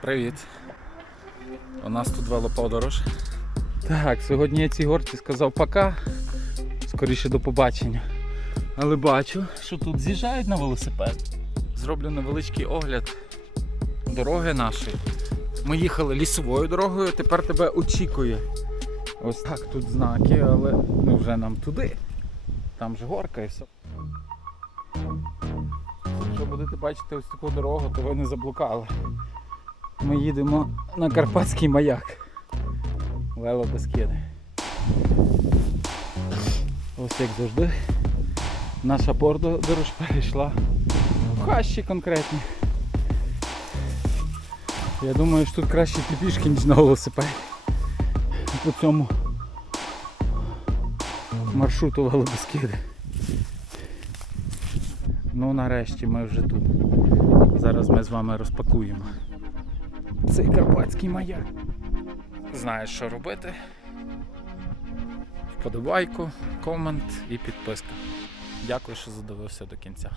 Привіт. У нас тут велоподорож. Так, сьогодні я цій горці сказав пока. Скоріше до побачення. Але бачу, що тут з'їжджають на велосипед. Зроблю невеличкий огляд дороги нашої. Ми їхали лісовою дорогою, тепер тебе очікує. Ось так тут знаки, але ну вже нам туди. Там ж горка і все. Якщо будете бачити ось таку дорогу, то ви не заблукали. Ми їдемо на Карпатський маяк. Вело Бескиди. Ось як завжди. Наша подорож перейшла хащі конкретні. Я думаю, що тут краще йти пішки, ніж на велосипеді. По цьому маршруту Велобескиди. Ну нарешті ми вже тут. Зараз ми з вами розпакуємо цей карпатський маяк. Знаєш, що робити. Вподобайку, комент і підписка. Дякую, що задивився до кінця.